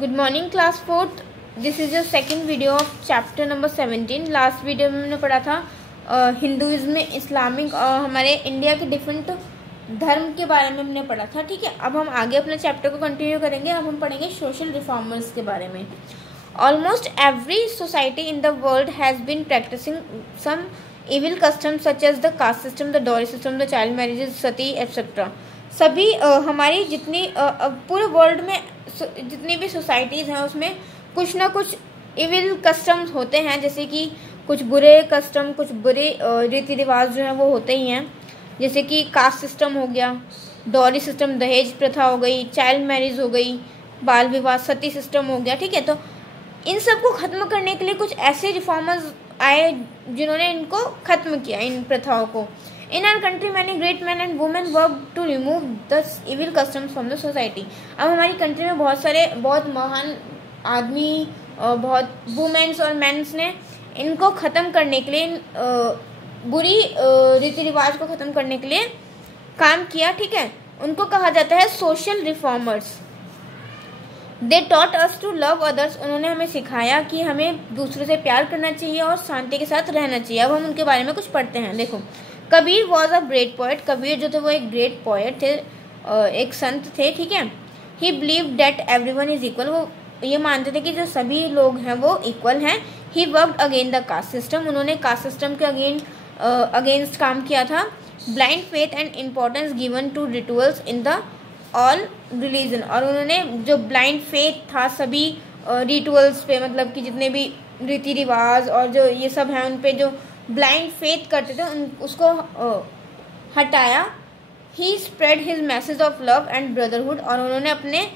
Good morning class fourth. This is your second video of chapter number 17। Last video में हमने पढ़ा था Hinduism में इस्लामिक और हमारे इंडिया के डिफरेंट धर्म के बारे में हमने पढ़ा था। ठीक है, अब हम आगे अपने चैप्टर को कंटिन्यू करेंगे। अब हम पढ़ेंगे सोशल रिफॉर्मर्स के बारे में। Almost every society in the world has been practising some evil customs such as the caste system, the dowry system, the child marriages, Sati etc. सभी हमारी जितनी पूरे वर्ल्ड में जितनी भी सोसाइटीज़ हैं उसमें कुछ ना कुछ इविल कस्टम्स होते हैं, जैसे कि कुछ बुरे कस्टम, कुछ बुरे रीति रिवाज जो हैं वो होते ही हैं। जैसे कि कास्ट सिस्टम हो गया, डॉरी सिस्टम, दहेज प्रथा हो गई, चाइल्ड मैरिज हो गई, बाल विवाह, सती सिस्टम हो गया। ठीक है, तो इन सब को ख़त्म करने के लिए कुछ ऐसे रिफॉर्मर्स आए जिन्होंने इनको ख़त्म किया, इन प्रथाओं को। In our country many great man and women work to remove the evil customs from the society. अब हमारी कंट्री में बहुत महान आदमी, बहुत वुमेन्स और मेंस ने इनको ख़त्म करने के लिए, बुरी रीति रिवाज को ख़त्म करने के लिए काम किया। ठीक है, उनको कहा जाता है social reformers. They taught us to love others. उन्होंने हमें सिखाया कि हमें दूसरों से प्यार करना चाहिए और शांति के साथ रहना चाहिए। अब हम उनके बारे में कुछ पढ़ते हैं। देखो, Kabir was a great poet. Kabir जो थे वो एक ग्रेट पोएट थे, एक संत थे। ठीक है, ही believe date everyone is equal. वो ये मानते थे कि जो सभी लोग हैं वो इक्वल हैं। He worked against the caste system. उन्होंने कास्ट सिस्टम के अगेंस्ट काम किया था। Blind faith and importance given to rituals in the all religion. और उन्होंने जो ब्लाइंड फेथ था सभी रिचुअल्स पे, मतलब कि जितने भी रीति रिवाज और जो ये सब हैं उन पे जो ब्लाइंड फेथ करते थे उसको हटाया। He spread his message of love and brotherhood. और उन्होंने अपने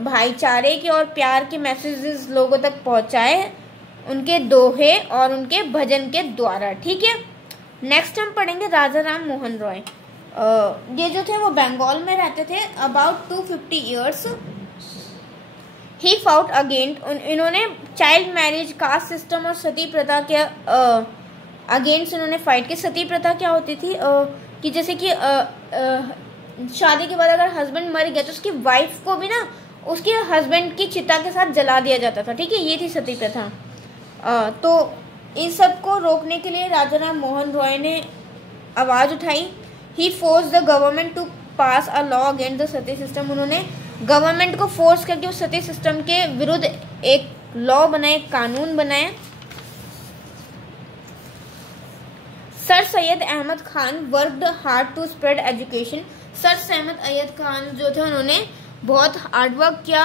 भाईचारे के और प्यार के मैसेजेस लोगों तक पहुंचाए उनके दोहे और उनके भजन के द्वारा। ठीक है, नेक्स्ट हम पढ़ेंगे राजा राम मोहन रॉय। ये जो थे वो बंगाल में रहते थे। About 250 years he fought against. इन्होंने चाइल्ड मैरिज, कास्ट सिस्टम और सती प्रथा के अगेंस्ट इन्होंने फाइट की। सती प्रथा क्या होती थी कि जैसे कि शादी के बाद अगर हस्बैंड मर गया तो उसकी वाइफ को भी ना उसके हस्बैंड की चिता के साथ जला दिया जाता था। ठीक है, ये थी सती प्रथा। तो इन सब को रोकने के लिए राजा राम मोहन रॉय ने आवाज़ उठाई। He force the government to pass a law against the sati system. उन्होंने गवर्नमेंट को फोर्स करके उस सती सिस्टम के विरुद्ध एक लॉ बनाए, एक कानून बनाए। Sir Syed Ahmed Khan worked hard to spread education. Sir Syed Ahmed Khan जो थे उन्होंने बहुत हार्डवर्क किया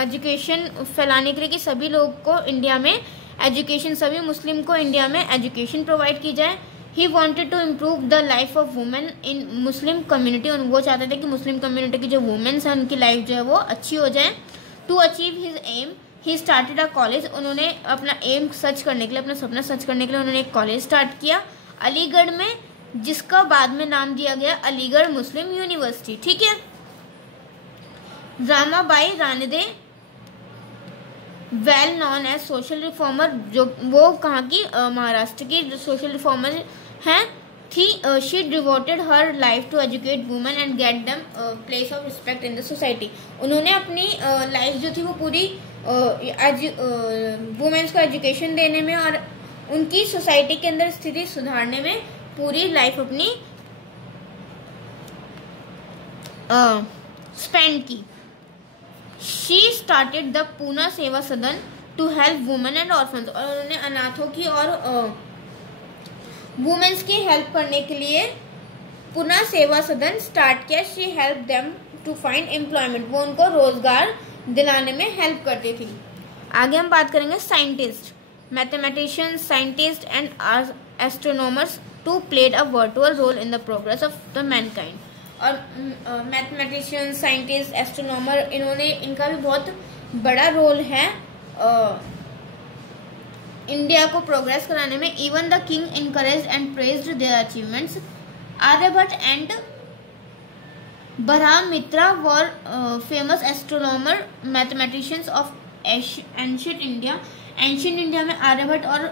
एजुकेशन फैलाने के लिए कि सभी लोग को इंडिया में एजुकेशन, सभी मुस्लिम को इंडिया में एजुकेशन प्रोवाइड की जाए। He wanted to improve the life of women in Muslim community. और वो चाहते थे कि मुस्लिम कम्युनिटी की जो वुमेन्स हैं उनकी लाइफ जो है वो अच्छी हो जाए। To achieve his aim he started a college. उन्होंने अपना एम सर्च करने के लिए, अपना सपना सर्च करने के लिए उन्होंने एक कॉलेज स्टार्ट किया अलीगढ़ में, जिसका बाद में नाम दिया गया अलीगढ़ मुस्लिम यूनिवर्सिटी। ठीक है, Ramabai Ranade well known as social reformer. जो वो कहाँ की, महाराष्ट्र की सोशल रिफॉर्मर हैं थी। She devoted her life to educate women and get them place of respect in the society. उन्होंने अपनी लाइफ जो थी वो पूरी वुमेन्स को एजुकेशन देने में और उनकी सोसाइटी के अंदर स्थिति सुधारने में पूरी लाइफ अपनी स्पेंड की। She started the Poona Seva Sadan to help women and orphans. और उन्होंने अनाथों की और वुमेन्स की हेल्प करने के लिए पूना सेवा सदन स्टार्ट किया। She help them to find employment. वो उनको रोजगार दिलाने में हेल्प करती थी। आगे हम बात करेंगे scientist, mathematicians, scientist and astronomers too played a virtual role in the progress of the mankind. और मैथमेटिशियंस, साइंटिस्ट, एस्ट्रोनॉमर, इनका भी बहुत बड़ा रोल है इंडिया को प्रोग्रेस कराने में। Even the king encouraged and praised their achievements. Aryabhatta and Brahmamitra were famous astronomer mathematicians of ancient India. Ancient India में आर्यभट्ट और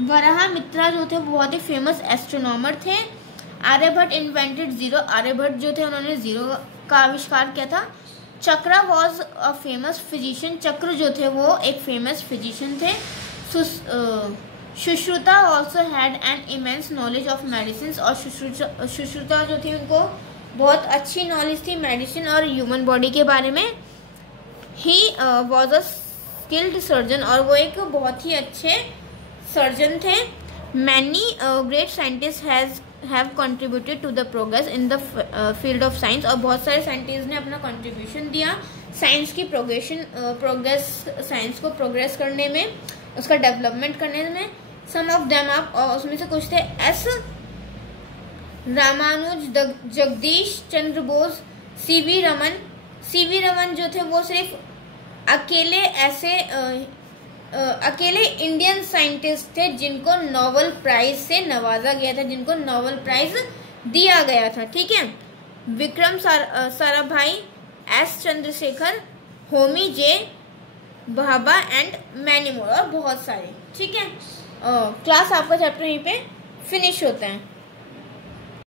ब्रह्ममित्रा जो थे बहुत ही फेमस एस्ट्रोनॉमर थे। Aryabhata invented zero. आर्यभट्ट जो थे उन्होंने जीरो का आविष्कार किया था। चक्रा वॉज अ फेमस फिजिशियन, चक्र जो थे वो एक फेमस फिजिशियन थे। Sushruta also had an immense knowledge of medicine, और सुश्रुता जो थी उनको बहुत अच्छी नॉलेज थी मेडिसिन और ह्यूमन बॉडी के बारे में। He was a skilled surgeon, और वो एक बहुत ही अच्छे सर्जन थे। Many great scientist have contributed to the progress in the field of science, और बहुत सारे साइंटिस्ट ने अपना कंट्रीब्यूशन दिया साइंस की प्रोग्रेस साइंस को प्रोग्रेस करने में, उसका डेवलपमेंट करने में। सम ऑफ देम आप, और उसमें से कुछ थे एस रामानुज, जगदीश चंद्र बोस, सीवी रमन जो थे वो सिर्फ अकेले इंडियन साइंटिस्ट थे जिनको नोबेल प्राइज से नवाजा गया था, जिनको नोबेल प्राइज दिया गया था। ठीक है, Vikram Sarabhai, S Chandrashekhar, Homi J Bhabha and many more, और बहुत सारे। ठीक है, क्लास आपका चैप्टर यहीं पे फिनिश होता है।